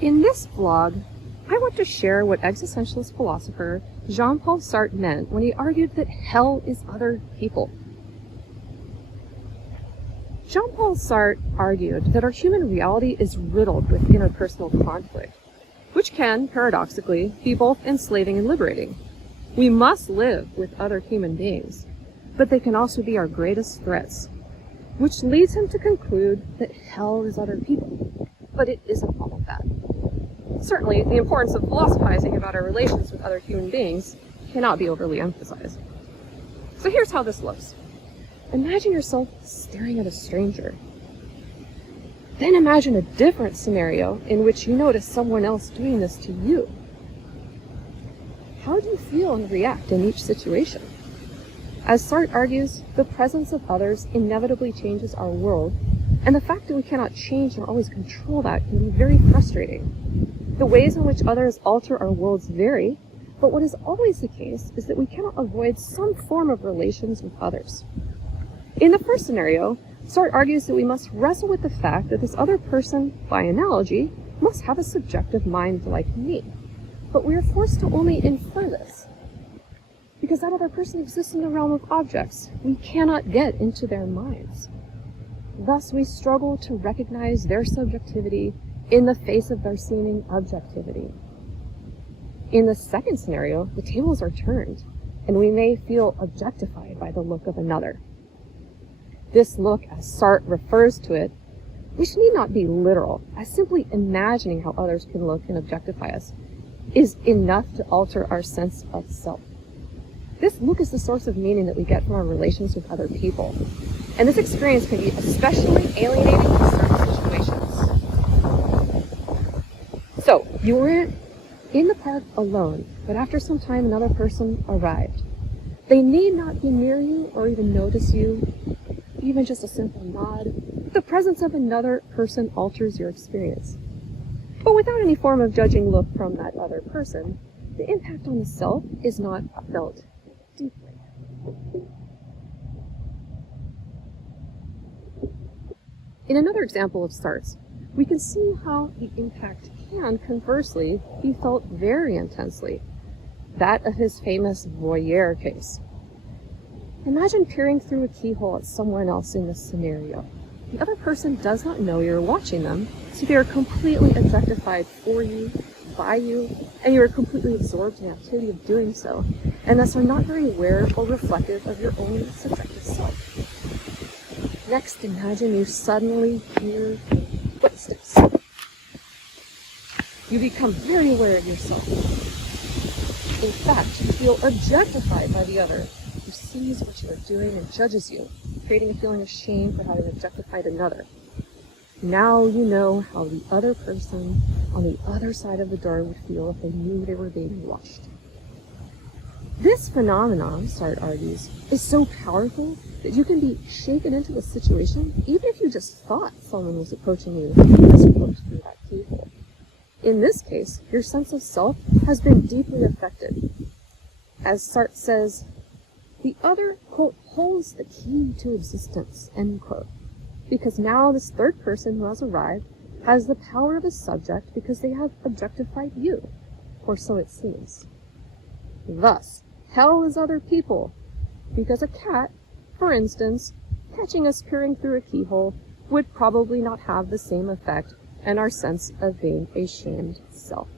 In this vlog, I want to share what existentialist philosopher Jean-Paul Sartre meant when he argued that hell is other people. Jean-Paul Sartre argued that our human reality is riddled with interpersonal conflict, which can, paradoxically, be both enslaving and liberating. We must live with other human beings, but they can also be our greatest threats, which leads him to conclude that hell is other people. But it isn't all of that. Certainly, the importance of philosophizing about our relations with other human beings cannot be overly emphasized. So here's how this looks. Imagine yourself staring at a stranger. Then imagine a different scenario in which you notice someone else doing this to you. How do you feel and react in each situation? As Sartre argues, the presence of others inevitably changes our world, and the fact that we cannot change or always control that can be very frustrating. The ways in which others alter our worlds vary, but what is always the case is that we cannot avoid some form of relations with others. In the first scenario, Sartre argues that we must wrestle with the fact that this other person, by analogy, must have a subjective mind like me. But we are forced to only infer this, because that other person exists in the realm of objects. We cannot get into their minds. Thus, we struggle to recognize their subjectivity in the face of their seeming objectivity. In the second scenario, the tables are turned, and we may feel objectified by the look of another. This look, as Sartre refers to it, which need not be literal, as simply imagining how others can look and objectify us, is enough to alter our sense of self. This look is the source of meaning that we get from our relations with other people, and this experience can be especially alienating in certain situations. So, you were in the park alone, but after some time another person arrived. They need not be near you or even notice you, even just a simple nod. The presence of another person alters your experience. But without any form of judging look from that other person, the impact on the self is not felt deeply. In another example of Sartre's, we can see how the impact can, conversely, be felt very intensely, that of his famous voyeur case. Imagine peering through a keyhole at someone else in this scenario. The other person does not know you're watching them, so they are completely objectified for you, by you, and you are completely absorbed in the activity of doing so, and thus are not very aware or reflective of your own subjective self. Next, imagine you suddenly hear footsteps. You become very aware of yourself. In fact, you feel objectified by the other, who sees what you are doing and judges you, creating a feeling of shame for having objectified another. Now you know how the other person on the other side of the door would feel if they knew they were being watched. This phenomenon, Sartre argues, is so powerful that you can be shaken into the situation even if you just thought someone was approaching you as you looked through that keyhole. In this case, your sense of self has been deeply affected. As Sartre says, the other, quote, holds the key to existence, end quote, because now this third person who has arrived has the power of a subject because they have objectified you, or so it seems. Thus, hell is other people, because a cat, for instance, catching us peering through a keyhole would probably not have the same effect on our sense of being a shamed self.